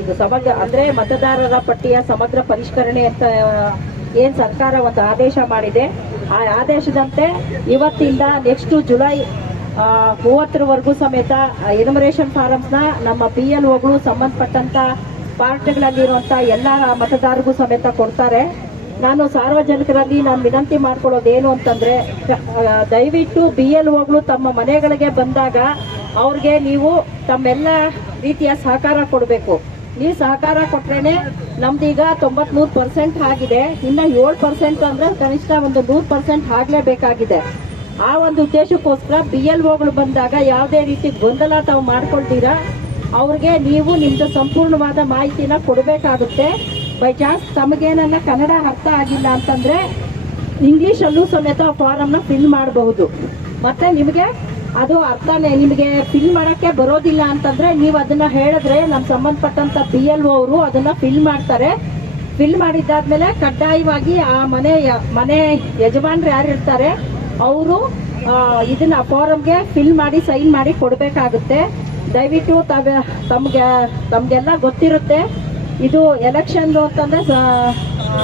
ಇದು ಸಮಗ್ರ ಅಂದ್ರೆ ಮತದಾರರ ಪಟ್ಟಿಯ ಸಮಗ್ರ ಪರಿಷ್ಕರಣೆ ಅಂತ ಏನ್ ಸರ್ಕಾರ ಒಂದು ಆದೇಶ ಮಾಡಿದೆ, ಆ ಆದೇಶದಂತೆ ಇವತ್ತಿಂದ ನೆಕ್ಸ್ಟ್ ಜುಲೈ 30ರವರೆಗೂ ಸಮೇತ ಎನ್ಯುಮರೇಷನ್ ಫಾರಮ್ಸ್ ನ ನಮ್ಮ PLOಗಳು ಸಂಬಂಧಪಟ್ಟಂತ ಪಾರ್ಟಿಗಳಲ್ಲಿರುವಂತ ಎಲ್ಲ ಮತದಾರರಿಗೂ ಸಮೇತ ಕೊಡ್ತಾರೆ. ನಾನು ಸಾರ್ವಜನಿಕರಲ್ಲಿ ನಾನು ವಿನಂತಿ ಮಾಡ್ಕೊಳ್ಳೋದೇನು ಅಂತಂದ್ರೆ, ದಯವಿಟ್ಟು BLOಗಳು ತಮ್ಮ ಮನೆಗಳಿಗೆ ಬಂದಾಗ ಅವ್ರಿಗೆ ನೀವು ತಮ್ಮೆಲ್ಲ ರೀತಿಯ ಸಹಕಾರ ಕೊಡಬೇಕು. ನೀವು ಸಹಕಾರ ಕೊಟ್ರೇನೆ ನಮ್ದೀಗ 93% ಆಗಿದೆ, ಇನ್ನ 7% ಅಂದ್ರೆ ಕನಿಷ್ಠ ಒಂದು 100% ಆಗ್ಲೇಬೇಕಾಗಿದೆ. ಆ ಒಂದು ಉದ್ದೇಶಕ್ಕೋಸ್ಕರ BLOಗಳು ಬಂದಾಗ ಯಾವುದೇ ರೀತಿ ಗೊಂದಲ ತಾವು ಮಾಡ್ಕೊಳ್ತೀರಾ ಅವ್ರಿಗೆ ನೀವು ನಿಮ್ದು ಸಂಪೂರ್ಣವಾದ ಮಾಹಿತಿನ ಕೊಡಬೇಕಾಗುತ್ತೆ. ಬೈ ಚಾನ್ಸ್ ತಮಗೇನನ್ನ ಕನ್ನಡ ಅರ್ಥ ಆಗಿಲ್ಲ ಅಂತಂದ್ರೆ ಇಂಗ್ಲಿಷಲ್ಲೂ ಸಮೇತ ಫಾರಮ್ನ ಫಿಲ್ ಮಾಡಬಹುದು. ಮತ್ತೆ ನಿಮಗೆ ಅದು ಅರ್ಥನೇ ನಿಮಗೆ ಫಿಲ್ ಮಾಡಕ್ಕೆ ಬರೋದಿಲ್ಲ ಅಂತಂದ್ರೆ ನೀವು ಅದನ್ನ ಹೇಳಿದ್ರೆ ನಮ್ಮ ಸಂಬಂಧಪಟ್ಟಂತ BLO ಅವರು ಅದನ್ನ ಫಿಲ್ ಮಾಡ್ತಾರೆ. ಫಿಲ್ ಮಾಡಿದ್ದಾದ್ಮೇಲೆ ಕಡ್ಡಾಯವಾಗಿ ಆ ಮನೆ ಯಜಮಾನ್ರು ಯಾರು ಇರ್ತಾರೆ ಅವರು ಇದನ್ನ ಫಾರಮ್ಗೆ ಫಿಲ್ ಮಾಡಿ ಸೈನ್ ಮಾಡಿ ಕೊಡಬೇಕಾಗುತ್ತೆ. ದಯವಿಟ್ಟು ತಮ್ಗೆಲ್ಲ ಗೊತ್ತಿರುತ್ತೆ, ಇದು ಎಲೆಕ್ಷನ್ ಅಂತಂದ್ರೆ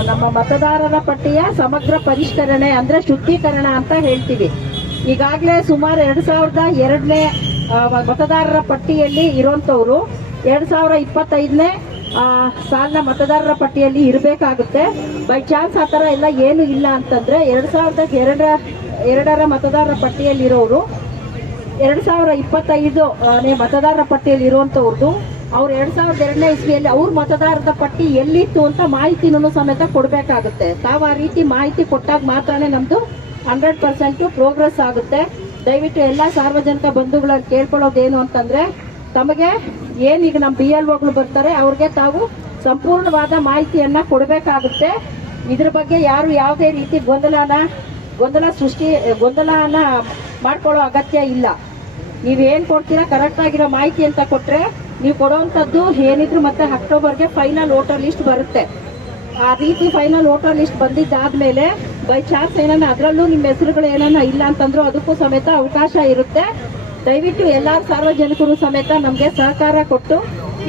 ನಮ್ಮ ಮತದಾರರ ಪಟ್ಟಿಯ ಸಮಗ್ರ ಪರಿಷ್ಕರಣೆ ಅಂದ್ರೆ ಶುದ್ಧೀಕರಣ ಅಂತ ಹೇಳ್ತೀವಿ. ಈಗಾಗಲೇ ಸುಮಾರು 2002ನೇ ಮತದಾರರ ಪಟ್ಟಿಯಲ್ಲಿ ಇರುವಂತವ್ರು 2025ನೇ ಸಾಲಿನ ಮತದಾರರ ಪಟ್ಟಿಯಲ್ಲಿ ಇರಬೇಕಾಗುತ್ತೆ. ಬೈ ಚಾನ್ಸ್ ಆ ಥರ ಎಲ್ಲ ಏನು ಇಲ್ಲ ಅಂತಂದ್ರೆ 2002ರ ಮತದಾರರ ಪಟ್ಟಿಯಲ್ಲಿರೋರು 2025ನೇ ಮತದಾರರ ಪಟ್ಟಿಯಲ್ಲಿ ಇರುವಂತವ್ರದ್ದು ಅವ್ರು 2002ನೇ ಇಸ್ವಿಯಲ್ಲಿ ಅವ್ರ ಮತದಾರರ ಪಟ್ಟಿ ಎಲ್ಲಿತ್ತು ಅಂತ ಮಾಹಿತಿನೂ ಸಮೇತ ಕೊಡಬೇಕಾಗುತ್ತೆ. ತಾವು ಆ ರೀತಿ ಮಾಹಿತಿ ಕೊಟ್ಟಾಗ ಮಾತ್ರನೇ ನಮ್ದು 100% ಪ್ರೋಗ್ರೆಸ್ ಆಗುತ್ತೆ. ದಯವಿಟ್ಟು ಎಲ್ಲ ಸಾರ್ವಜನಿಕ ಬಂಧುಗಳಲ್ಲಿ ಕೇಳ್ಕೊಳ್ಳೋದೇನು ಅಂತಂದ್ರೆ, ತಮಗೆ ಏನೀಗ ನಮ್ಮ BLOಗಳು ಬರ್ತಾರೆ ಅವ್ರಿಗೆ ತಾವು ಸಂಪೂರ್ಣವಾದ ಮಾಹಿತಿಯನ್ನ ಕೊಡಬೇಕಾಗುತ್ತೆ. ಇದ್ರ ಬಗ್ಗೆ ಯಾರು ಯಾವುದೇ ರೀತಿ ಗೊಂದಲನ ಮಾಡ್ಕೊಳ್ಳೋ ಅಗತ್ಯ ಇಲ್ಲ. ನೀವೇನ್ ಕೊಡ್ತೀರಾ ಕರೆಕ್ಟ್ ಆಗಿರೋ ಮಾಹಿತಿ ಅಂತ ಕೊಟ್ರೆ ನೀವು ಕೊಡುವಂಥದ್ದು ಏನಿದ್ರು ಮತ್ತೆ ಅಕ್ಟೋಬರ್ಗೆ ಫೈನಲ್ ವೋಟರ್ ಲಿಸ್ಟ್ ಬರುತ್ತೆ. ಆ ರೀತಿ ಫೈನಲ್ ವೋಟರ್ ಲಿಸ್ಟ್ ಬಂದಿದ್ದಾದ್ಮೇಲೆ ಬೈ ಚಾನ್ಸ್ ಏನನ್ನ ಅದರಲ್ಲೂ ನಿಮ್ಮ ಹೆಸರುಗಳು ಏನನ್ನ ಇಲ್ಲ ಅಂತಂದ್ರೂ ಅದಕ್ಕೂ ಸಮೇತ ಅವಕಾಶ ಇರುತ್ತೆ. ದಯವಿಟ್ಟು ಎಲ್ಲಾ ಸಾರ್ವಜನಿಕರು ಸಮೇತ ನಮ್ಗೆ ಸಹಕಾರ ಕೊಟ್ಟು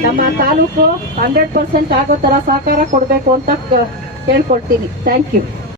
ನಮ್ಮ ತಾಲೂಕು 100% ಆಗೋ ತರ ಸಹಕಾರ ಕೊಡಬೇಕು ಅಂತ ಕೇಳ್ಕೊಳ್ತೀನಿ. Thank you.